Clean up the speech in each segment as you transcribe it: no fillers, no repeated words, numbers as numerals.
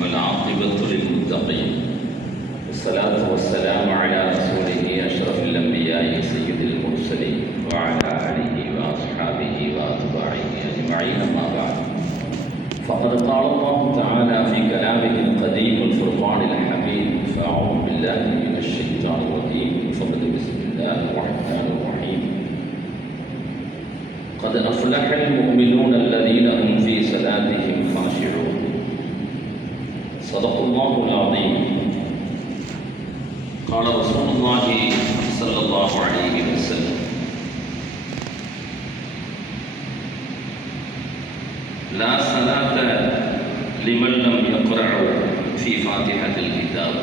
والعاقبة للمتقين والصلاة والسلام على رسوله أشرف الأنبياء سيد المرسلين وعلى آله وأصحابه وأتباعه أجمعين. أما بعد، فقد قال الله تعالى في كلامه القديم الفرقان الحميد: فأعوذ بالله من الشيطان الرجيم، فقد بسم الله الرحمن الرحيم. قد أفلح المؤمنون الذين هم في صلاتهم خاشعون. صدق الله العظيم. قال رسول الله صلى الله عليه وسلم: لا صلاة لمن لم يقرأ في فاتحة الكتاب.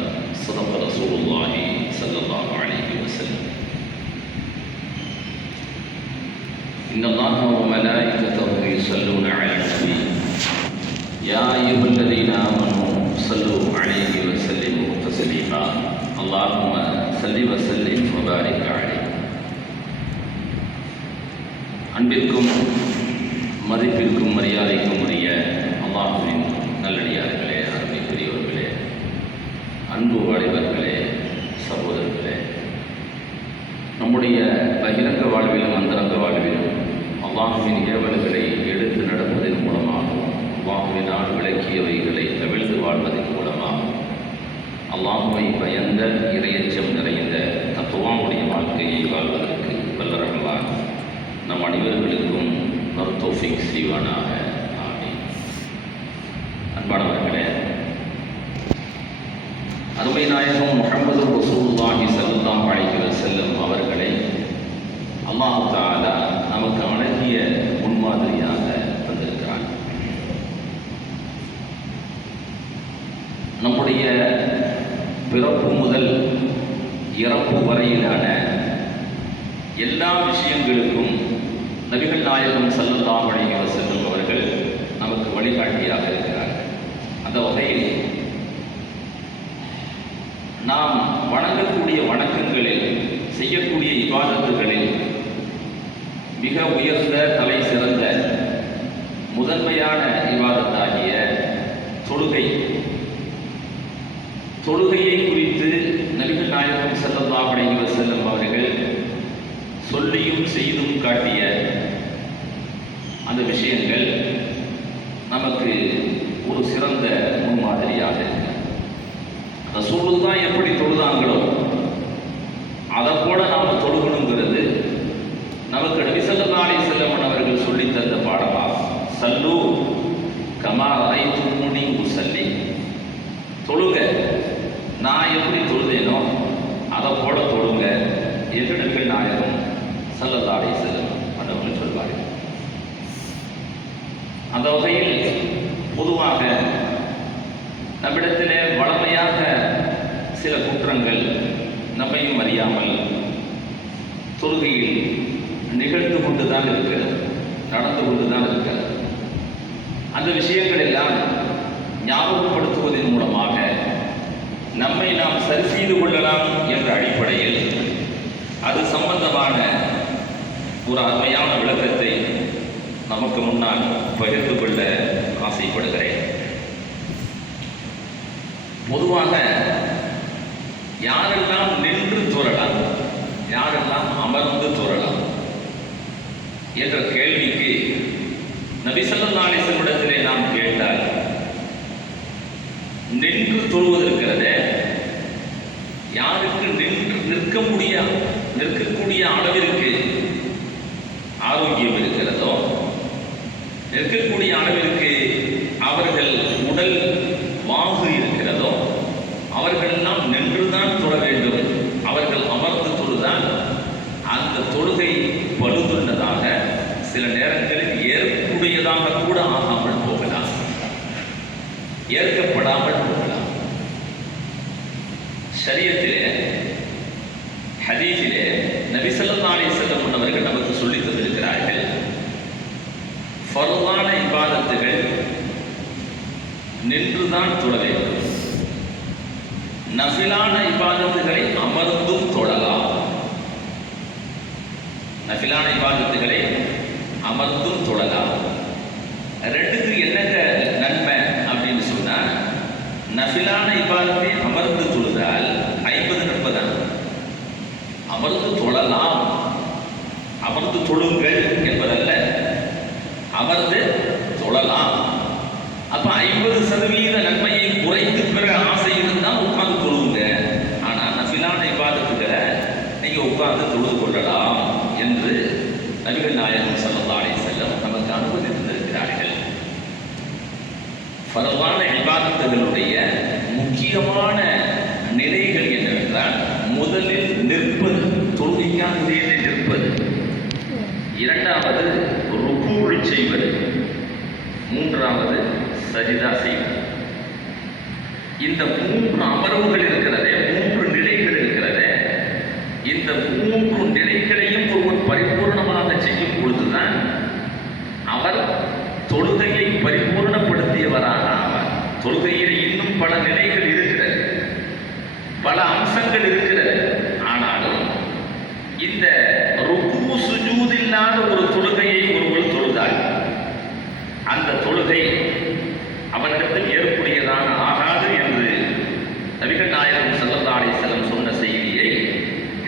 صدق رسول الله صلى الله عليه وسلم. إن الله وملائكته يصلون على النبي يا أيها الذين آمنوا صلوا عليه وسلموا تسليما. اللهم صل وسلم وبارك عليه. அன்பிற்கும் மதிப்பிற்கும் மரியாதைக்கும் உரிய அல்லாஹ்வின் நல்லடியார்களே, அருமைக்குரியவர்களே, அன்பு வாலிபர்களே, சகோதரர்களே, நம்முடைய பகிரங்க வாழ்விலும் அந்தரங்க வாழ்விலும் அல்லாஹ்வின் ஏவல்களை எடுத்து நடப்பதன் மூலமாகவும் அல்லாஹ்வினால் விளக்கியவைகளை தவிழ்ந்து வாழ்வதன் மூலமாகவும் அல்லாஹ்வை பயந்த இறையச்சம் நிறைந்த தத்துவாவுடைய வாழ்க்கையை வாழ்வதற்கு வல்லரவல்லாஹ் நம் அனைவர்களுக்கும் தௌஃபீக் செய்வானாக. ஆமீன். அன்பானவர்களே, அருமை நாயகம் முஹம்மது ரசூலுல்லாஹி ஸல்லல்லாஹு அலைஹி வஸல்லம் அவர்களை அல்லாஹ் தஆலா நமக்கு அழகிய முன்மாதிரியாக தந்திருக்கிறான். நம்முடைய பிறப்பு முதல் இறப்பு வரையிலான எல்லா விஷயங்களுக்கும் நபிகள் நாயகம் ஸல்லல்லாஹு அலைஹி வஸல்லம் அவர்கள் நமக்கு வழிகாட்டியாக இருக்கிறார்கள். அந்த வகையில் நாம் வணங்கக்கூடிய வணக்கங்களில், செய்யக்கூடிய இபாதத்துகளில் மிக உயர்ந்த தலை சிறந்த முதன்மையான இபாதத்தாகிய தொழுகையை குறித்து நபிகள் நாயகம் ஸல்லல்லாஹு அலைஹி வஸல்லம் அவர்கள் சொல்லியும் செய்தும் காட்டிய அந்த விஷயங்கள் நமக்கு ஒரு சிறந்த முன்மாதிரியாக இருக்கு. ரசூலுல்லாஹ் எப்படி தொழுதாங்களோ அதை போல நாம் தொழுகணுங்கிறது நமக்கு நபி ஸல்லல்லாஹு அலைஹி வஸல்லம் அவர்கள் சொல்லித் தந்த பாடமாகும். சல்லு கமா ரஅய்துமூனி உஸல்லி. தொழுங்க, நான் எப்படி தொழுதேனோ அதை போல தொழுங்க என்று நபிகள் நாயகம் ஸல்லல்லாஹு அலைஹி வஸல்லம் அவர்கள் சொல்வார்கள். அந்த வகையில் பொதுவாக நம்மிடத்திலே வளமையாக சில குற்றங்கள் நம்மையும் அறியாமல் தொழுகையில் நிகழ்ந்து கொண்டுதான் இருக்கிறது, நடந்து கொண்டுதான் இருக்கிறது. அந்த விஷயங்கள் எல்லாம் ஞாபகப்படுத்துவதன் மூலமாக நம்மை நாம் சரி செய்து கொள்ளலாம் என்ற அடிப்படையில் அது சம்பந்தமான ஒரு அருமையான விளக்கத்தை நமக்கு முன்னால் பகிர்ந்து கொள்ள ஆசைப்படுகிறேன். பொதுவாக யாரெல்லாம் நின்று தொழலாம், யாரெல்லாம் அமர்ந்து தொழலாம் என்ற கேள்விக்கு நபி ஸல்லல்லாஹு அலைஹி வஸல்லம் இடத்திலே நாம் கேட்டால், நின்று தொழுவதற்கிறதே, யாருக்கு நிற்கக்கூடிய அளவிற்கு ஆரோக்கியம் இருக்கிறதோ, நிற்கக்கூடிய அளவிற்கு அவர்கள் உடல் வாகு இருக்கிறதோ, அவர்களெல்லாம் நின்றுதான் தொழ வேண்டும். அவர்கள் அமர்ந்து தொழுதான் அந்த தொழுகை பழுதுள்ளதாக, சில நேரங்களில் ஏற்புடையதாக கூட ஆகாமல் போகலாம், ஏற்கப்படாமல் போகலாம். ஷரியத்திலே, ஹதீஸிலே நபி ஸல்லல்லாஹு அலைஹி வஸல்லம் அவர்கள் நமக்கு சொல்லித் தந்திருக்கிறார்கள், ஃபர்தான இபாதத்துகள் நின்றுதான் தொழ வேண்டும், நஃபிலான இபாதத்துகளை அமர்ந்தும் தொழலாம். நஃபிலான இபாதத்துகளை அமர்ந்தும் தொழலாம். ரெண்டுக்கு என்னங்க நன்மை அப்படின்னு சொன்னா, அப்ப 50% நன்மையை குறைத்து பெற ஆசை இருந்தால் உட்கார்ந்து தொழுவுங்க. ஆனா நஃபிலான இபாதத்துக்களை நீங்க உட்கார்ந்து தொழுது கொள்ளலாம் என்று நபிகள் நாயகம் ஸல்லல்லாஹு அலைஹி வஸல்லம் நமக்கு அனுமதித்திருக்கிறார்கள். ஃபர்லான இபாதத்துகளுடைய முக்கியமான நிலைகள் என்னவென்றால், முதலில் நிற்பது, தொழுகைக்காக வேண்டி நிற்பது. இரண்டாவது ருக்கூ செய்வது. மூன்றாவது சஜிதா செய்வது. இந்த 3 அமர்வுகள் இருக்கிறதே, 3 நிலைகள் இருக்கிறதே, இந்த 3 நிலைகளையும் ஒருவர் பரிபூர்ணமாக செய்யும் பொழுதுதான் அவர் தொழுகையை பரிபூர்ணப்படுத்தியவராக ஆவார். தொழுகையில் இன்னும் பல நிலைகள் இருக்கிறது, பல அம்சங்கள் இருக்கிறது. ஆனாலும் இந்த ருக்கு சுஜூத் இல்லாத ஒரு தொழுகையை ஒருவர் தொழுதால் அந்த தொழுகை அவனிடத்தில் ஏற்புடையதாக ஆகாது என்று நபிகள் நாயகம் ஸல்லல்லாஹு அலைஹி வஸல்லம் சொன்ன செய்தியை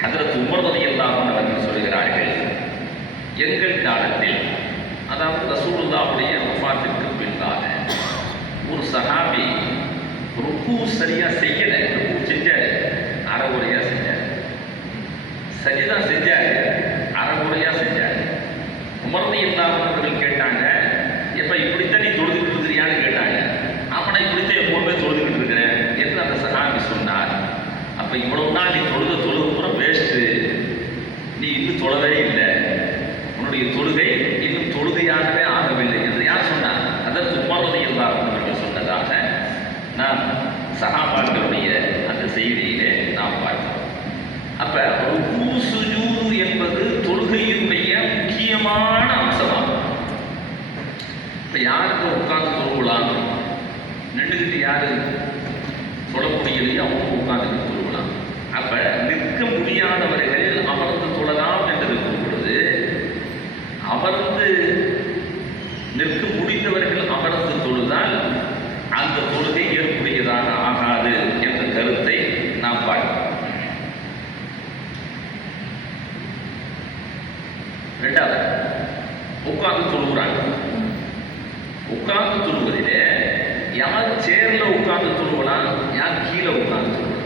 ஹஜ்ரத் உமர் ரலியல்லாஹு அன்ஹு அவர்கள் சொல்கிறார்கள். எங்கள் காலத்தில், அதாவது ரசூலுல்லாஹுடைய வஃபாத்திற்கு பின்பாக, ஒரு சஹாபி ருக்கு சரியா செய்யல. ருக்கு செஞ்சாரு, அறகுறையா செஞ்சாரு. சஜிதா செஞ்சாரு, அறகுறையா செஞ்சாரு. உமர் ரலியல்லாஹு அன்ஹு அவர்கள் கேட்டாங்க, எப்ப இப்படித்தான் நீ தொழுதுகிட்டு இருக்கிறியான்னு கேட்டாங்க. அவனை இப்படித்தான் எப்பவுமே தொழுதுகிட்டு இருக்கிறேன் என்று அந்த சஹாபி சொன்னார். அப்ப இவ்வளவு நாள் நீ தொழுது பூரா வேஸ்ட்டு, நீ இன்னும் தொழவே இல்லை, உன்னுடைய தொழுகை இன்னும் தொழுகையாகவே ஆகவில்லை என்று யார் சொன்னார்? அதற்கு உமர் ரலியல்லாஹு அன்ஹு அவர்கள் சொன்னதாக நாம் சஹாபாக்களுடைய அந்த செய்தியிலே நாம் பார்க்கிறோம். அப்ப ருக்கு சுஜூத் என்பது தொழுகையினுடைய முக்கியமான அம்சமாகும். இப்ப யாருக்கு உட்கார்ந்து தொழுகலாம்? நின்றுகிட்டு யாரு சொல்ல முடியலையோ அவங்க உட்கார்ந்துட்டு தொழுகலாம். அப்ப நிற்க முடியாதவர்கள் அமர்ந்து தொழலாம் என்று இருக்கும் பொழுது, அமர்ந்து நிற்க முடிந்தவர்கள் அமர்ந்து தொழுதால் அந்த தொழுகை ஏற்புடையதாக ஆகாது என்ற கருத்தை நாம் பார்க்கிறோம். இரண்டாவது, உட்கார்ந்து தொழுகிறாங்க. உட்கார்ந்து தொழுவதிலே யார் சேர்ல உட்கார்ந்து தொழுவலாம், யார் கீழே உட்கார்ந்து தொழுவலாம்.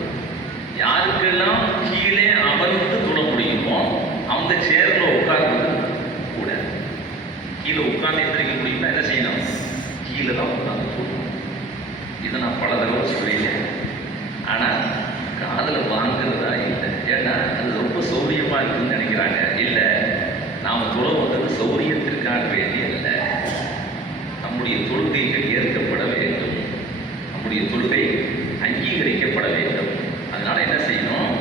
யாருக்கெல்லாம் கீழே அமர்ந்து தொழ முடியுமோ அவங்க சேர்ல உட்கார்ந்து கூட. கீழே உட்கார்ந்து எந்திரிக்க முடியுமா? என்ன செய்யணும்? கீழே தான் உட்கார்ந்து தொழணும். இதை நான் பல தடவை சொல்லிட்டேன், ஆனால் காதில் வாங்குறதா இல்லை. ஏன்னா அது ரொம்ப சௌரியமா இருக்குன்னு நினைக்கிறாங்க. இல்லை, நாம் தொழ வந்தது சௌரியத்திற்காக வேண்டிய அல்ல. நம்முடைய தொழுகைகள் ஏற்கப்பட வேண்டும், நம்முடைய தொழுகை அங்கீகரிக்கப்பட வேண்டும். அதனால என்ன செய்யணும்?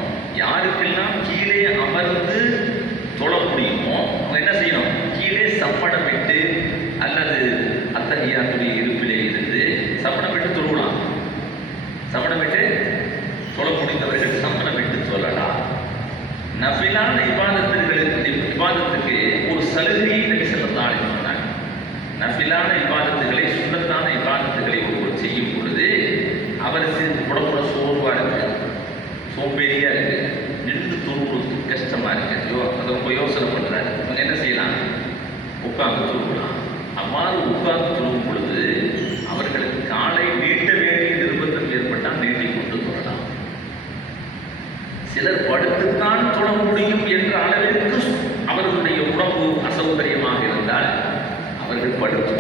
யாருக்கெல்லாம் கீழே அமர்ந்து தொழ முடியுமோ அவங்க என்ன செய்யணும்? கீழே சப்பனமிட்டு அல்லது அத்தஹியாத்துடைய இருப்பிலே இருந்து சப்பனமிட்டு தொழலாம். சப்பனமிட்டு தொழ முடிந்தவர்கள் சப்பனமிட்டு சொல்லலாம். நஃபிலான இபாதத்துக்கு ஒரு சலுகையை நபி ஸல்லல்லாஹு அலைஹி வஸல்லம் சொன்னாங்க. நஃபிலான இபாதத்துகளை, சுன்னத்தான இபாதத்துகளை ஒருவர் செய்யும் பொழுது அவருக்கு உடம்புல சோர்வாக இருக்கு, சோம்பேறியா இருக்கு, நின்று தொழுவது கஷ்டமா இருக்கு, அதை ரொம்ப யோசனை பண்றாரு. அவங்க என்ன செய்யலாம்? உட்கார்ந்து தொழுகலாம். அவ்வாறு உட்கார்ந்து தொழும் பொழுது அவர்களுக்கு காலை நீட்ட வேண்டிய நிர்பந்தம் ஏற்பட்டால் நீட்டிக் கொண்டு தொழலாம். சிலர் படுத்துத்தான் தொழ முடியும் என்ற அளவிற்கு அவர்களுடைய உடம்பு அசௌகரியமாக இருந்தால் அவர்கள் படுத்து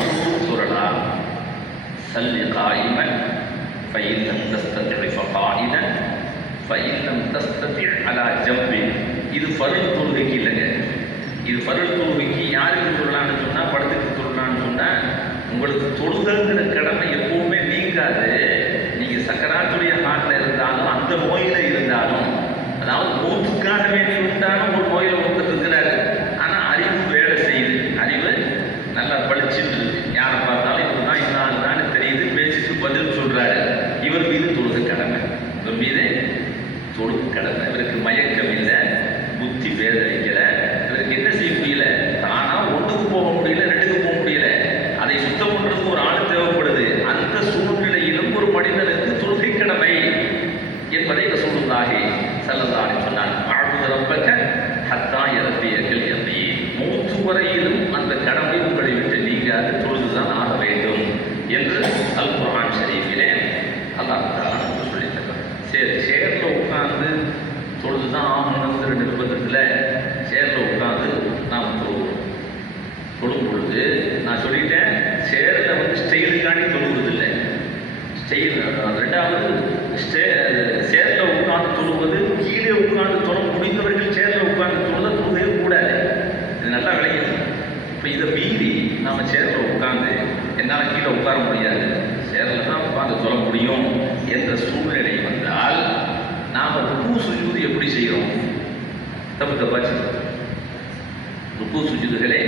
தொழலாம். சல்லி காயிமன் ஃபஇன் லம் தஸ்ததி ஃபகாயிதன் ஃபஇன் லம் தஸ்ததி அலா ஜம்பின். இது ஃபர்ல் தொழுகைக்கு இல்லைங்க. இது ஃபர்ல் தொழுகைக்கு யாருக்கு தொழலான்னு சொன்னா, படுத்துட்டு தொழலான்னு சொன்னா, உங்களுக்கு தொழுகிற கடமை எப்பவுமே நீங்காது. நீங்க சக்கராத்துடைய நாட்டில் இருந்தாலும், அந்த நோயில இருந்தாலும், அதாவது மூச்சுக்காக வேண்டி இருந்தாலும் ஒரு நோயில ஒருத்தர் இருக்கிறாரு, ஆனா அறிவு வேலை செய்யுது, அறிவு நல்லா படிச்சுட்டு இருக்கு, யாரை பார்த்தாலும் இவர் தான் இன்னாலும் தான் தெரியுது, பேச்சுக்கு பதில் சொல்றாரு. இவர் மீது தொழுக கடமை, இவர் மீது தொழுக கடமை. இவருக்கு மயக்கம் இல்லை, புத்தி பேதளிக்கல, இவருக்கு என்ன செய்ய முடியல, தானா ஒன்றுக்கு போக முடியல, ரெண்டுக்கு போக முடியல, அதை சுத்தம் பண்றதுக்கு ஒரு ஆள் தேவைப்படுது. சேர்ல உட்காந்து தொழுது தான் ஆகணுங்கிற நிர்பந்தத்தில் சேர்ல உட்காந்து நாம் தொழும் பொழுது நான் சொல்லிட்டேன், சேரில் வந்து ஸ்டைலுக்காண்டி தொழுவதில்லை. ஸ்டைல் ரெண்டாவது சேரில் உட்காந்து தொழுவது, கீழே உட்காந்து தொழ முடிந்தவர்கள் சேரில் உட்காந்து தொழுத தொழுவே கூடாது. இது நல்லா விளையுது. இப்போ இதை மீறி நாம் சேரில் உட்காந்து என்னால் கீழே உட்கார முடியாது, சேரில் தான் உட்காந்து தொழ முடியும் என்ற சூழ்நிலை வந்தால் நாம் ருக்கு சுஜூது எப்படி செய்கிறோம்? தப்பாச்சு. ருக்கு சுஜூதுகளை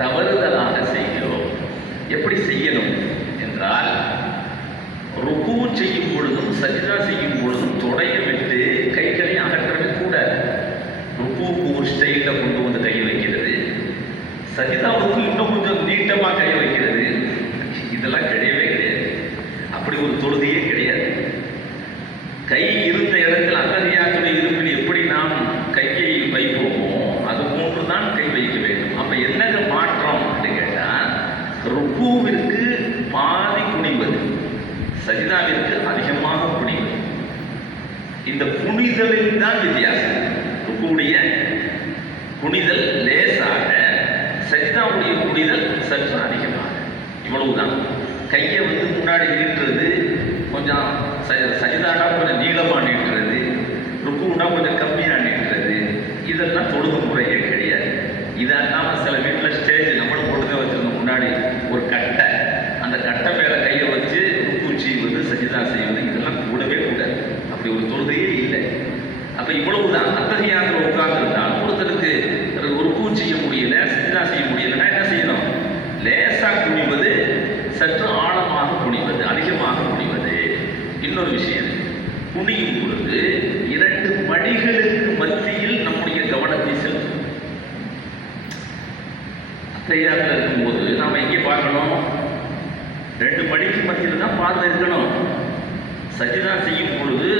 தவறுதலாக செய்கிறோம். எப்படி செய்யணும் என்றால், ருக்கு செய்யும் பொழுதும் சஜிதா செய்யும் பொழுதும் தொடைய விட்டு கைகளை அகற்றவே கூடாது. ருக்குவுக்கு ஒரு ஸ்டைலில் கொண்டு வந்து கை வைக்கிறது, சஜிதாவுக்கு இன்னும் கொஞ்சம் நீட்டமாக கை வைக்கிறது, இதெல்லாம் கிடையவே கிடையாது. அப்படி ஒரு தொழுகையே கிடையாது. கை இருந்த இடத்தில் அத்தகையாத்துடைய இருப்பில் எப்படி நாம் கையை வைப்போமோ அது போன்று தான் கை வைக்க வேண்டும். அப்ப என்னங்க மாற்றம் அப்படின்னு கேட்டால், ருக்குவிற்கு பாதி குனிவது, சஜிதாவிற்கு அதிகமாக குனிவது. இந்த குனிதலில் தான் வித்தியாசம். ருக்குவுடைய குனிதல் லேசாக, சஜிதாவுடைய குனிதல் சற்று அதிகமாக. இவ்வளவுதான். கையை வந்து முன்னாடி நீட்டுறது, கொஞ்சம் சஜிதானா கொஞ்சம் நீளமாக நீட்டுறது, ருக்குனா கொஞ்சம் கம்மியாக நீட்டுறது, இதெல்லாம் தொழுகு முறையே கிடையாது. இதெல்லாம் சில வீட்டில் ஸ்டேஜ் நம்மளும் போட்டுதான் வச்சுருந்தோம், முன்னாடி ஒரு கட்டை, அந்த கட்டை மேலே கையை வச்சு ருக்கு செய்வது சஜிதா செய்வது, இதெல்லாம் கூடவே கூடாது. அப்படி ஒரு தொழுகையே இல்லை. அப்போ இவ்வளவுதான். அத்தகையாக உட்கார்ந்துருந்தால் ஒருத்தருக்கு ருக்கு செய்ய முடியல, சஜிதா செய்ய முடியலன்னா என்ன செய்யணும்? லேசாக குனிவது, சற்று ஆழமாக குனிவது, அதிகமாக குனிவது. இன்னொரு விஷயம், குனியும் பொழுது இரண்டு மடிகளுக்கு மத்தியில் நம்முடைய கவனத்தை செலுத்தும். அத்தையாத்தில் இருக்கும்போது நாம் எங்கே பார்க்கணும்? ரெண்டு மடிக்கு மத்தியில் தான் பார்வை இருக்கணும். சஜிதா செய்யும் பொழுது,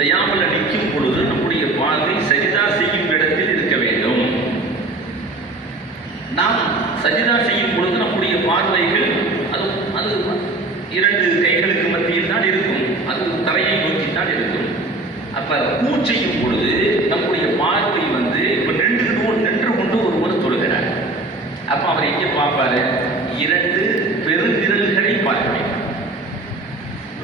தயாமில் நிற்கும் பொழுது நம்முடைய பார்வை சஜிதா செய்யும் இடத்தில் இருக்க வேண்டும். நாம் சஜிதா செய்யும் பொழுது நம்முடைய பார்வைகள் அது இரண்டு கைகளுக்கு மத்தியில் தான் இருக்கும், அது தரையை நோக்கி தான் இருக்கும். அப்ப ருக்கு செய்யும் பொழுது நம்முடைய பார்வை வந்து இப்ப நின்று கொண்டு ஒருவர் தொழுகிறார். அப்ப அவர் எங்கே பார்ப்பாரு? இரண்டு பெருவிரல்களை பார்க்க வேண்டும்.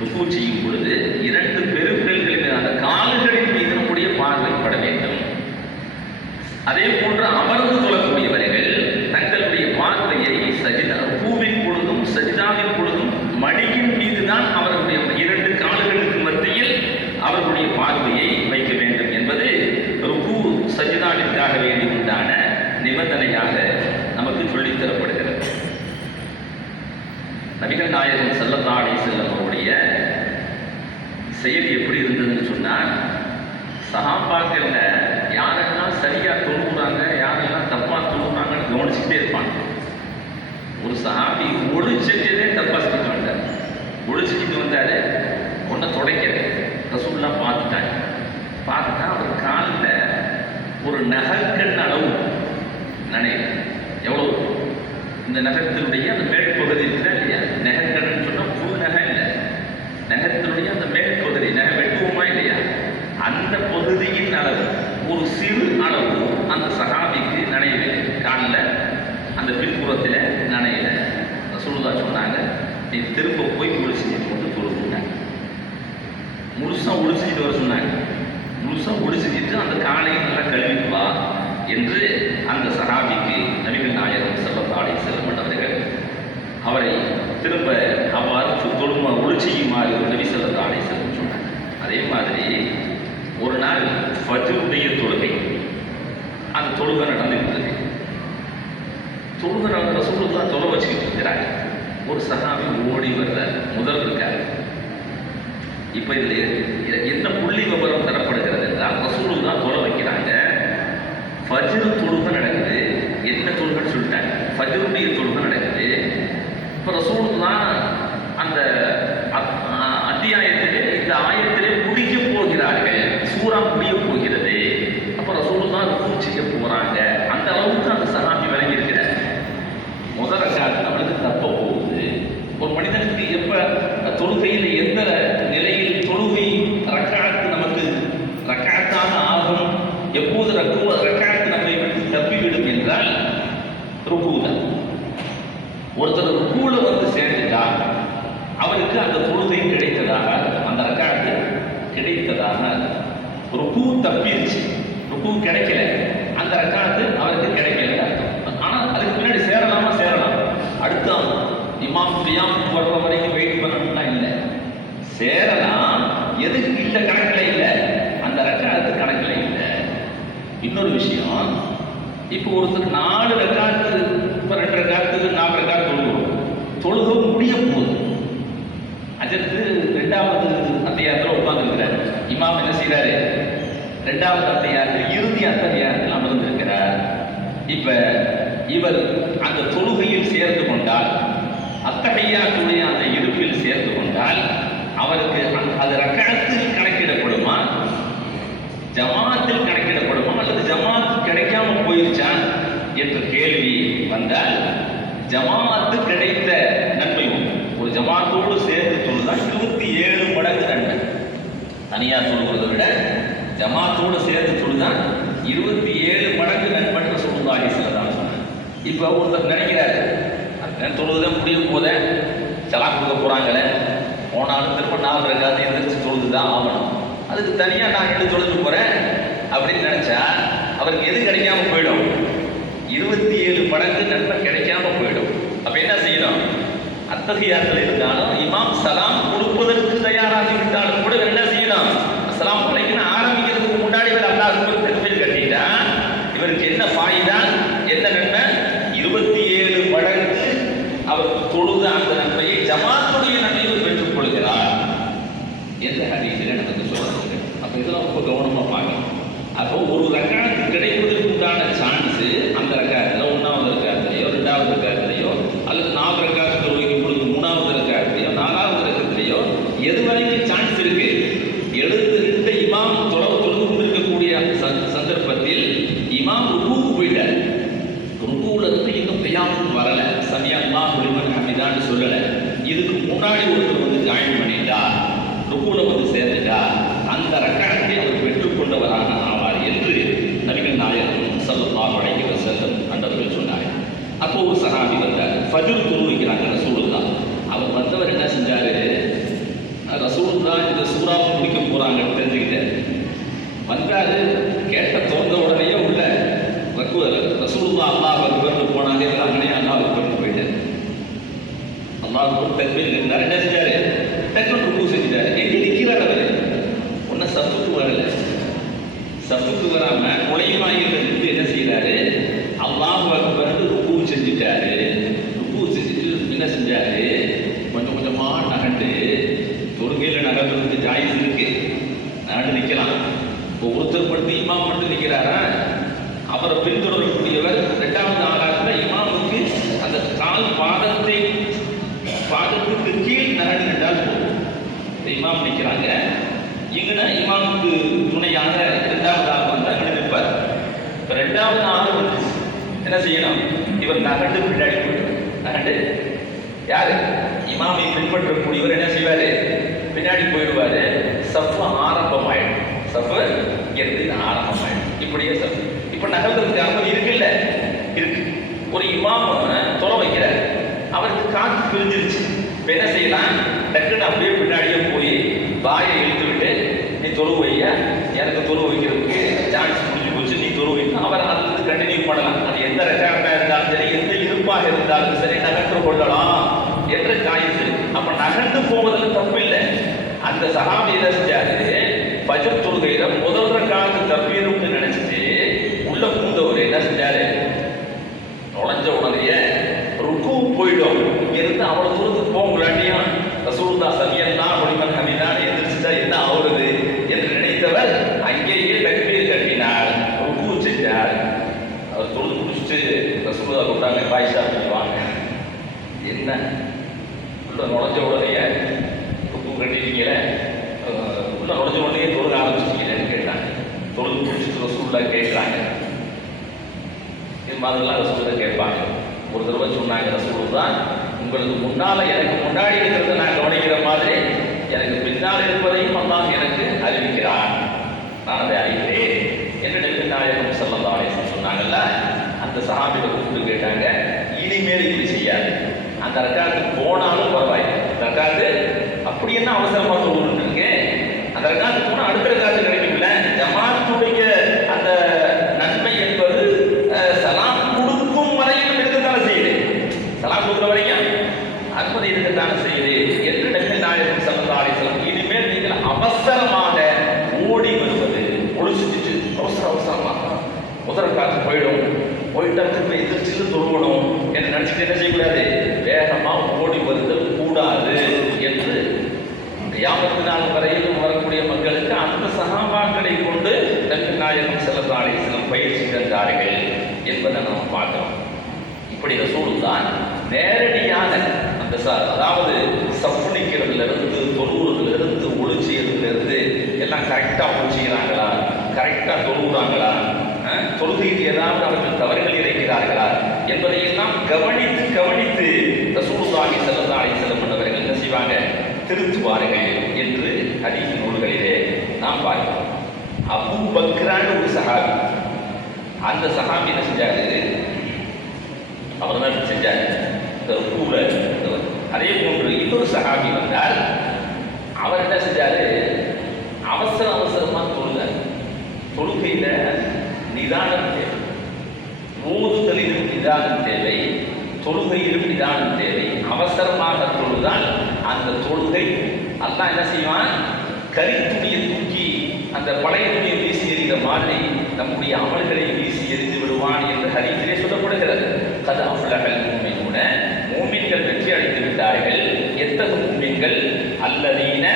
ருக்கு செய்யும் பொழுது இரண்டு பெருவிரல்களின் அந்த கால்களின் மீது நம்முடைய பார்வை பட வேண்டும். அதே போன்று அமர்ந்து தொழக்கூடியவர்கள் தங்களுடைய பார்வையை ருக்குவின் பொழுதும் சஜிதாவின் பொழுதும் மடியின் மீது தான் அவர்களுடைய இரண்டு கால்களுக்கு மத்தியில் அவர்களுடைய பார்வையை வைக்க வேண்டும் என்பது ருக்கு சஜிதாவிற்காக வேண்டி உண்டான நிபந்தனையாக நமக்கு சொல்லித் தரப்படுகிறது. நபிகள் நாயகம் ஸல்லல்லாஹு அலைஹி வஸல்லம் அவருடைய செயல் எப்படி இருந்ததுன்னு சொன்னால், சஹாபாக்கள்ல யாரெல்லாம் சரியா தொழுகிறாங்க, யாரெல்லாம் தப்பா தொழுகிறாங்கன்னு கவனிச்சுட்டே இருப்பாங்க. ஒரு சஹாபி ஒழிச்சுட்டே தப்பா செஞ்சுட்டு வந்தார். ஒழிச்சுட்டு வந்தாரு, ஒன்றை துடைக்கிறேன் ரசூலுல்லாஹ் பார்த்துட்டாங்க. பார்த்துட்டா அவர் காலில் ஒரு நகக்கண் அளவு நனைவு. எவ்வளவு? இந்த நகத்தினுடைய அந்த மேற்பகுதி இருக்குதா இல்லையா? நகக்கண்ணுன்னு சொன்னால் புல் நகை இல்லை, நகத்தினுடைய அந்த மேற்பகுதி, நகை வெட்டுவோமா இல்லையா, அந்த பகுதியின் அளவு, ஒரு சிறு அளவு அந்த சஹாபிக்கு நனையவில்லை. காலில் அந்த பின்புறத்தில் நனையில. ரசூலுல்லாஹ் சொன்னாங்க, நீ திரும்ப போய் ஒழிச்சுட்டு கொண்டு தொழுகிறாங்க. முழுசாக ஒழிச்சுட்டு வர சொன்னாங்க. முழுசாக ஒழிச்சுட்டு அந்த காலையை நல்லா கழுவிட்டு வா என்று அந்த சஹாபிக்கு நபிகள் நாயகம் ஸல்லல்லாஹு அலைஹி வஸல்லம் அவர்கள் அவரை திரும்ப அவ்வாறு ஒழிச்சியுமாறு நபி ஸல்லல்லாஹு அலைஹி வஸல்லம் சொன்னாங்க. அதே மாதிரி ஒரு நாள் ஃபஜ்ருடைய தொழுகை, அந்த தொழுகை நடந்துகிட்டு இருக்கு. தொழுகை ரசூலுல்லாஹ் தொலை வச்சுக்கிட்டு இருக்கிறாங்க. ஒரு சஹாபி ஓடி வர்றார், முதல் இருக்காரு. இப்போ இதில் என்ன புள்ளி விவரம் தரப்படுகிறது என்றால், ரசூலுல்லாஹ் தொலை வைக்கிறாங்க, ஃபஜ்ரு தொழுகை நடக்குது. என்ன தொழுகைன்னு சொல்லிட்டாங்க, ஃபஜ்ருடைய தொழுகை நடக்குது. இப்போ ரசூலுல்லாஹ் அந்த அத்தியாயத்திலே, இந்த ஆயத்திலே முடிக்க போகிறார்கள், சூரா முடிய போகிறது. அப்போ ரசூலுல்லாஹ் ருக்கு செய்ய போகிறாங்க. அந்த அளவுக்கு அந்த சஹாபி விளங்கி இருக்கிறார். முதல் ரக்காத்து நம்மளுக்கு தப்ப போகுது. ஒரு மனிதனுக்கு எப்போ தொழுகையில் எந்த நிலையில் தொழுகை ரக்காத் அவருக்கு அந்த தொழுகை கிடைத்ததாக, அந்த ரக்காத்து கிடைத்ததாக. ருக்கு தப்பிருச்சு, ருக்கு கிடைக்கல, அந்த ரக்காத்து அவருக்கு கிடைக்கல அர்த்தம். ஆனா அதுக்கு பின்னாடி சேரலாமா? சேரலாம். அடுத்த இமாம் பிரியாம் வர்ற வரைக்கும் வெயிட் பண்ணணும்னா இல்லை, சேரலாம். எதுக்கு இல்லை? கணக்கில் இல்லை, அந்த ரக்காத்து கணக்கில் இல்லை. இன்னொரு விஷயம், இப்போ ஒருத்தர் 4 ரக்காத்து, இப்போ 2 ரக்காத்துக்கு 4 ரக்காத்து தொழுகை முடிய போகுது. அதற்கு 2வது அத்தியாயத்தில் உட்கார்ந்துருக்கிறார். இமாம் என்ன செய்யறாரு? 2வது அத்தியாயத்தில் இறுதி அத்தியாயத்தில் அமர்ந்திருக்கிறார். இப்ப இவர் அந்த தொழுகையில் சேர்ந்து கொண்டால், அத்தகையாத்துடைய அந்த இருப்பில் சேர்ந்து கொண்டால், அவருக்கு அது ரக்காத்தில் கணக்கிடப்படுமா, ஜமாத்தில் கணக்கிடப்படுமா, அல்லது ஜமாத் கிடைக்காம போயிருச்சா என்ற கேள்வி வந்தால், ஜமாத்து கிடைத்த நன்மை உண்டு. ஒரு ஜமாத்தோடு சேர்த்து தொழுதான் 27 மடங்கு நன்மை. தனியா தொழுகிறதை விட ஜமாத்தோடு சேர்த்து தொழுதான் 27 மடங்கு நன்மைன்னு சொல்லுவாங்க. சிலதான் சொன்னேன். இப்போ ஒருத்தர் நினைக்கிறாரு, தொழுதை முடியும் போதே சலா கொடுக்க போறாங்களே, போனாலும் திரும்ப 4 ரக்காத்து எந்திரிச்சு தொழுதுதான் ஆகணும், அதுக்கு தனியாக நான் 2 தொழுது போறேன் அப்படின்னு நினைச்சா அவருக்கு எது கிடைக்காம போயிடும்? 27 மடங்கு நன்மை கிடைக்காம போயிடும். அப்ப என்ன செய்யணும்? அத்தகையாத்தில் இருந்தாலும் இமாம் சலாம் கொடுப்பதற்கு தயாராகி விட்டாலும் கூட என்ன செய்யணும்? அஸ்ஸலாமு அலைக்கும் ஆரம்பிக்கிறதுக்கு முன்னாடி இவர் அல்லாஹ் அக்பர் தக்பீர் கட்டிட்டா இவருக்கு என்ன ஃபாயிதா, என்ன நன்மை? 27 மடங்கு அவர் தொழுத அந்த நன்மையை ஜமாத்துடைய நன்மையை பெற்றுக் கொள்கிறார் என்ற ஹதீஸில் நமக்கு சொல்றாங்க. அப்ப இதெல்லாம் ரொம்ப கவனமா பார்க்கணும். அப்போ ஒரு ரக்காத்து கிடைப்பதற்கு உண்டான சான்ஸ் அந்த ரக்காத்துல 1வது ரக்காத்துலையோ 2வது ரக்காத்துலையோ அல்லது 4 ரக்காத்து தொழுகைக்கு பொழுது 3வது ரக்காத்துலையோ 4வது ரக்காத்துலையோ எது வரைக்கும் சான்ஸ் இருக்கு? எழுந்து இமாம் தொழுது கொண்டிருக்கக்கூடிய சந்தர்ப்பத்தில் இமாம் ருக்கூக்கு போயிட்டார். ருக்கூல இருந்து இன்னும் கியாமுக்கு வரல, சமிஅ அல்லாஹு லிமன் ஹமிதான்னு சொல்லல. இதுக்கு முன்னாடி ஒருத்தர் வந்து ஜாயின் பண்ணிட்டா, ருக்கூல வந்து சேர்ந்துட்டா, அந்த ரக்காத்தை அவர் பெற்றுக்கொண்டவராக ஆவார் என்று நபிகள் நாயகம் ஸல்லல்லாஹு அலைஹி வஸல்லம் அன்றவர்கள் சொன்னார். அப்போ ஒரு சஹாபி வந்தார், ஃபஜ்ர் தொழுகிறாங்க ரசூலுல்லாஹ். அவர் வந்தவர் என்ன செஞ்சாரு? ரசூலுல்லாஹ் இந்த சூறாவை முடிக்க போறாங்கன்னு தெரிஞ்சுக்கிட்டார். வந்தாரு, கேட்ட திறந்த உடனேயே உள்ள ரசூலுல்லாஹ் அல்லாஹ் அக்பர்னு போனாங்க. எல்லாமே அல்லாஹ் அக்பர்னு போயிட்டார். அல்லாஹ் அக்பர் தக்பீர் இருந்தார். என்ன செஞ்சாரு? டக்குனு ருக்கு செஞ்சுட்டாரு. எங்கே நிற்கிறார் அவர்? ஒன்னும் சப்புக்கு வரல. சப்புக்கு வராம நுழைவாயில் இருந்து என்ன செய்யறாரு? அல்லாஹ் அக்பர் ருக்கு செஞ்சுட்டாரு. ருக்கு செஞ்சுட்டு என்ன செஞ்சாரு? கொஞ்சம் கொஞ்சமா நகண்டு, தொழுகையில நகர்றதுக்கு ஜாயிஸ் இருக்கு, நகண்டு நிக்கலாம். இப்போ ஒருத்தர் மட்டும் இமாம் மட்டும் நிற்கிறாரா, அவரை பின்தொடரக்கூடியவர் 2வது ஆளாக இமாமுக்கு அந்த கால் பாதத்துக்கு கீழ் நகண்டு நின்றால் போதும். இமாம் நிற்கிறாங்க, இங்கன்னா இமாமுக்கு துணையாக 2வது ஆள் வந்து நிற்பார். இப்போ 2வது ஆள் வந்து என்ன செய்யணும்? இவர் நகண்டு பின்னாடி போயிட்டு, நகண்டு யாரு? இமாமை பின்பற்றக்கூடியவர் என்ன செய்வாரு? பின்னாடி போயிடுவாரு. சஃப் ஆரம்பமாயிடும், சஃப் இருந்து ஆரம்பமாயிடும். இப்படியே சஃப் இப்போ நகர்றதுக்கு அனுமதி இருக்குல்ல? இருக்கு. ஒரு இமாம் தொலை வைக்கிறார், அவருக்கு காற்று பிரிஞ்சிருச்சு. இப்போ என்ன செய்யலாம்? டக்குன்னு அப்படியே பின்னாடியே போய் வாயை இழுத்து விட்டு, நீ தொழு வையா, எனக்கு தொழு வைக்கிறதுக்கு சான்ஸ் முடிஞ்சு போச்சு, நீ தொழு வைக்க, அவர் அதுலேருந்து கண்டினியூ பண்ணலாம். அது எந்த ரெக்கார்டாக இருந்தாலும் சரி, எந்த இருப்பாக இருந்தாலும் சரி, நகர்ந்து கொள்ளலாம் என்ற காய்ஸ். அப்ப நகர்ந்து போவதில் தப்பு இல்லை. அந்த சஹாபி என்ன செஞ்சாரு? ஃபஜ்ர் தொழுகையில முதல் ரக்காத்து தக்பீர்னு நினைச்சிட்டு உள்ள பூந்தவர் என்ன செஞ்சாரு? நுழைஞ்ச உடனே ருக்கு போயிடும். இருந்து அவ்வளவு தூரத்துக்கு போக முடியாட்டியும் ரசூலுல்லாஹ் ஸல்லல்லாஹு அலைஹி வஸல்லம் எந்திரிச்சுட்டா என்ன ஆகுறது என்று நினைத்தவர் அங்கேயே தக்பீர் கட்டினார், ருக்கு செஞ்சார். அவர் தொழுது முடிச்சுட்டு ரசூலுல்லாஹ் கூப்பிட்டாங்க, பாய்ஷா வாங்க. என்ன உள்ள நுழைஞ்ச உடனே ருக்கு கட்டிட்டீங்களே, உள்ள நுழைஞ்ச உடனே தொழுக ஆரம்பிச்சிட்டீங்களேன்னு கேட்டாங்க. தொழுது முடிச்சுட்டு ரசூலுல்லாஹ் கேட்குறாங்க. இது மாதிரிலாம் ரசூலுல்லாஹ் கேட்பாங்க. ஒரு தடவை சொன்னாங்க, ரசூலுல்லாஹ் உங்களுக்கு முன்னால எனக்கு முன்னாடி இருக்கிறத நான் கவனிக்கிற மாதிரி எனக்கு பின்னால் இருப்பதையும் அல்லாஹ் எனக்கு அறிவிக்கிறான், நான் அதை அறிகிறேன் என்று நபிகள் நாயகம் ஸல்லல்லாஹு அலைஹி வஸல்லம் சொன்னாங்கல்ல. அந்த சஹாபியை கூப்பிட்டு கேட்டாங்க, இனிமேல் இப்படி செய்யாது, அந்த ரக்காத்துக்கு போனாலும் பரவாயில்லை, ரக்காத்து அப்படி என்ன அவசரமா தொழுவீங்க? அந்த ரக்காத்து போனா அடுத்த ரக்காத்து கிடைக்கும்ல. ஜமாத்துடைய அந்த நன்மை என்பது சலாம் கொடுக்கும் வரையிலும் இருக்கத்தானே செய்யுது. சலாம் கொடுக்குற வரைக்கும் அற்புதம் இருக்கத்தானே செய்யுது என்று நபிகள் நாயகம் ஸல்லல்லாஹு அலைஹி வஸல்லம் இனிமேல் நீங்கள் அவசரமாக ஓடி வருவது ஒழிச்சுட்டு அவசரமாக முதல் காத்து போயிட்டா திரும்ப எதிர்த்து தொழுவணும் என்று நினைச்சிட்டு என்ன செய்யக்கூடாது, வேகமா ஓடி வருதல் கூடாது என்று கியாமத்து நாள் வரையிலும் வரக்கூடிய மக்களுக்கு அந்த சஹாபாக்களை கொண்டு நபிகள் நாயகம் ஸல்லல்லாஹு அலைஹி வஸல்லம் பயிற்சி தந்தார்கள் என்பதை நாம் பார்க்கிறோம். இப்படி ரசூலுல்லாஹ் நேரடியான அந்த அதாவது சஃப் நிக்கிறதுல இருந்து தொழுவுறதுல இருந்து ஒளிச்சியதுல இருந்து எல்லாம் கரெக்டா ஒளிச்சிக்கிறாங்களா, கரெக்டா தொழுகிறாங்களா, தொழுகைக்கு ஏதாவது அவர்கள் தவறுகள் இழைக்கிறார்களா என்பதையெல்லாம் கவனித்து ரசூலுல்லாஹி ஸல்லல்லாஹு அலைஹி வஸல்லம் அவர்கள் என்ன செய்வாங்க, திருத்துவார்கள் என்று ஹதீஸ் நூல்களிலே நாம் பார்க்கிறோம். அபூ பக்ரான் ஒரு சஹாபி, அந்த சஹாபி என்ன செஞ்சாரு, அவர் தான் செஞ்சார் கூட. அதே போன்று இன்னொரு சஹாபி வந்தால் அவர் என்ன செஞ்சாரு, அவசரமா தொழுகையில நிதானம் தேவை, ஓதுதலிலும் நிதானம் தேவை, தொழுகையிலும் நிதானம் தேவை. அவசரமாக தொழுதால் அந்த தொழுகை அல்லாஹ் என்ன செய்வான், கரித்துணியை தூக்கி அந்த பழைய துணியை வீசி எறிகிற மாதிரி நம்முடைய அமல்களை வீசி எறிந்து விடுவான் என்று ஹதீஸிலே சொல்லப்படுகிறது. கத் அஃப்லஹல் முஃமினூன, மூமின்கள் வெற்றி அடைந்து விட்டார்கள். எத்தகு மூமின்கள், அல்லதீன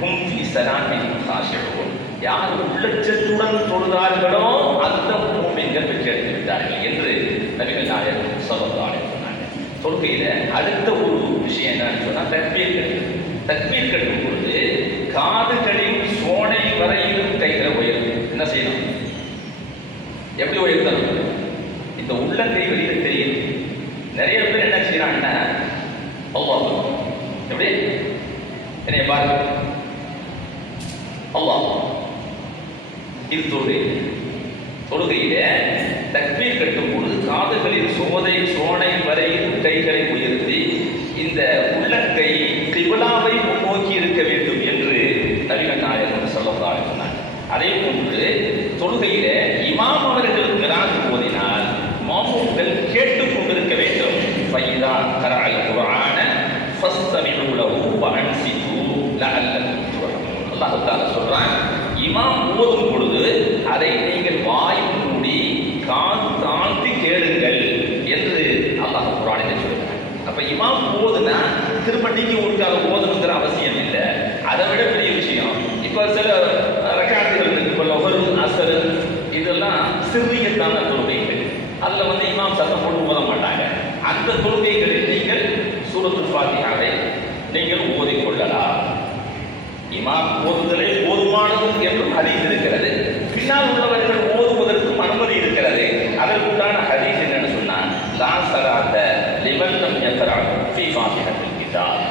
ஹும் ஃபீ ஸலாத்திஹிம் காஷிஊன், யார் உள்ளச்சத்துடன் தொழுதார்களோ அந்த மூமின்கள் வெற்றி அடைந்து விட்டார்கள் என்று நபிகள் நாயகம் ஸல்லல்லாஹு அலைஹி வஸல்லம் சொன்னாங்க. தொழுகையில அடுத்த ஒரு விஷயம் என்னன்னு சொன்னா தக்பீர் கட்டுறது. தக்பீர் கட்டும் பொழுது காதுகளின் சோனை வரையிலும் கைகளை உயர்த்து என்ன செய்யணும், எப்படி உயர்த்தணும், இந்த உள்ளங்கை வெளியில தெரியும். நிறைய பேர் என்ன செய்யறாங்கன்னா அல்லாஹ் எப்படி என்னைய பாருங்க அல்லாஹ், இது தொழுகையில தக்பீர் கட்டும் பொழுது காதுகளின் சோனை வரையில் கைகளை உயர்த்தி இந்த உள்ளங்கை கிப்லாவை முன்னோக்கி இருக்க வேண்டும் என்று நபிகள் நாயகம் ஸல்லல்லாஹு அலைஹி வஸல்லம் சொன்னார். அதே போன்று தொழுகையில இமாம் அவர்கள் கிராத் ஓதினால் மாமூம்கள் கேட்டுக் கொண்டிருக்க வேண்டும். ஃபைதா கரஅல் குர்ஆன ஃபஸ்தமிஉ லஹு வஅன்சிது லஅல்லகும் துர்ஹமூன். அல்லாஹ் தஆலா சொல்றான், இமாம் ஓதும் பொழுது அதை நீங்கள் வாய் மூடி காது தாழ்த்தி கேளுங்கள் என்று அல்லாஹ் குர்ஆனிலே சொல்கிறான். அப்ப இமாம் ஓதுனா திரும்ப நீங்க ஒருக்காக ஓதணுங்கிற அவசியம் இல்லை. அதை விட பெரிய விஷயம், இப்ப சில ரக்காத்துகள் இருக்கு, இப்போ லொஹர் அஸ்ர் இதெல்லாம் சிறியத்தான தொழுகைகள், அதுல இமாம் சத்தம் போட்டு ஓத மாட்டாங்க. அந்த தொழுகைகளில் நீங்கள் சூரத்துல் ஃபாத்திஹாவை நீங்கள் ஓதிக்கொள்ளலாம். இமாம் ஓதுதலே போதுமானது என்றும் ஹதீஸ் இருக்கிறது. பின்னால் உள்ளவர்கள் ஓதுவதற்கும் அனுமதி இருக்கிறது. அதற்குண்டான ஹதீஸ் என்னன்னு சொன்னா, லா ஸலாத்த லிமன் லம் யக்ரா ஃபீ ஃபாத்திஹத்தில் கிதாப்,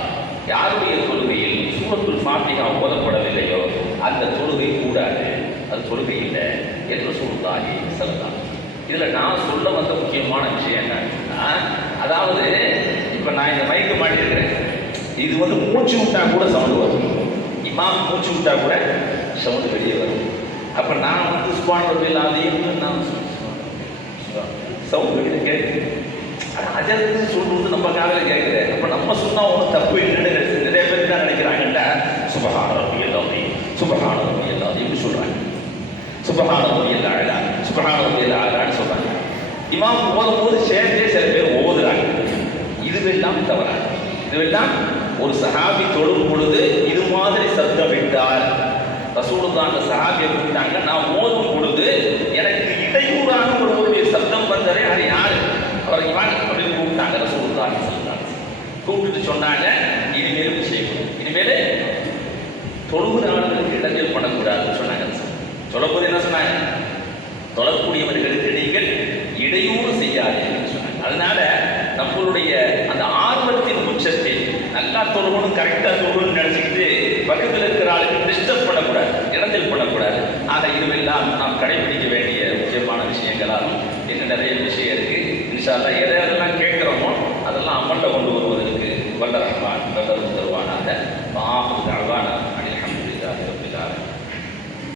யாருடைய தொழுகையில் சூரத்துல் ஃபாத்திஹா ஓதப்படவில்லையோ அந்த தொழுகை கூடாது, அது தொழுகை இல்லை என்று ரசூலுல்லாஹி ஸல்லல்லாஹு அலைஹி வஸல்லம். இதுல நான் சொல்ல வந்த முக்கியமான விஷயம் என்னன்னா, அதாவது இப்ப நான் இந்த மைக்கு மாட்டிருக்கிறேன், இது மூச்சு விட்டா கூட சவுண்ட் வரும், இமாம் மூச்சு விட்டா கூட சவுண்ட் வெளியே வரும். அப்ப நான் சுப்ஹானல்லாஹி அலீம் நான் சவுண்ட் வெளியே கேட்குது, அஜர்த்து சொல்றது நம்ம காலையில் கேட்குது. அப்ப நம்ம சொன்னா ஒன்றும் தப்பு இல்லைன்னு நிறைய பேர் தான் நினைக்கிறாங்கல்ல, சுப்ஹானல்லாஹி அலீம் சுப்ஹானல்லாஹி அலீம் சொல்றாங்க, சுப்ஹானல்லாஹி அலீம் சுப்ஹானல்லாஹி அலீம் சொல்றாங்க. இமாம் ஓதும்போது சேர்ந்தே சில பேர் ஓதுறாங்க. இதுவெல்லாம் தவறாக, இதுவெல்லாம் ஒரு சஹாபி தொழும் பொழுது இது மாதிரி சத்தம் விட்டார், ரசூலுல்லாஹ் அந்த சஹாபியை கூப்பிட்டாங்க, நான் ஓதும் பொழுது எனக்கு இடையூறான ஒருவருடைய சத்தம் வந்ததே, அது யாரு, அவர் இமாம் அப்படின்னு கூப்பிட்டாங்க. ரசூலுல்லாஹ் கூப்பிட்டு சொன்னாங்க, இனிமேலும் செய்யணும், இனிமேலே தொழுகிற ஆளுங்களுக்கு இடைஞ்சல் பண்ணக்கூடாதுன்னு சொன்னாங்க. சொல்லும்போது என்ன சொன்னாங்க, தொழக்கூடியவர்களுக்கு நீங்கள் இடையூறு செய்யாதீங்கன்னு சொன்னாங்க. அதனால நம்மளுடைய அந்த ஆர்வத்தின் உச்சத்தில் நல்லா தொழுகணும், கரெக்டாக தொழுகணும்னு நினைச்சிக்கிட்டு பக்கத்தில் இருக்கிற ஆளுக்கு டிஸ்டர்ப் பண்ணக்கூடாது, இடைஞ்சல் பண்ணக்கூடாது. ஆக இதுவெல்லாம் நாம் கடைபிடிக்க வேண்டிய முக்கியமான விஷயங்களாகும். இன்னும் நிறைய விஷயம் இருக்கு. இன்ஷா அல்லாஹ் எதெல்லாம்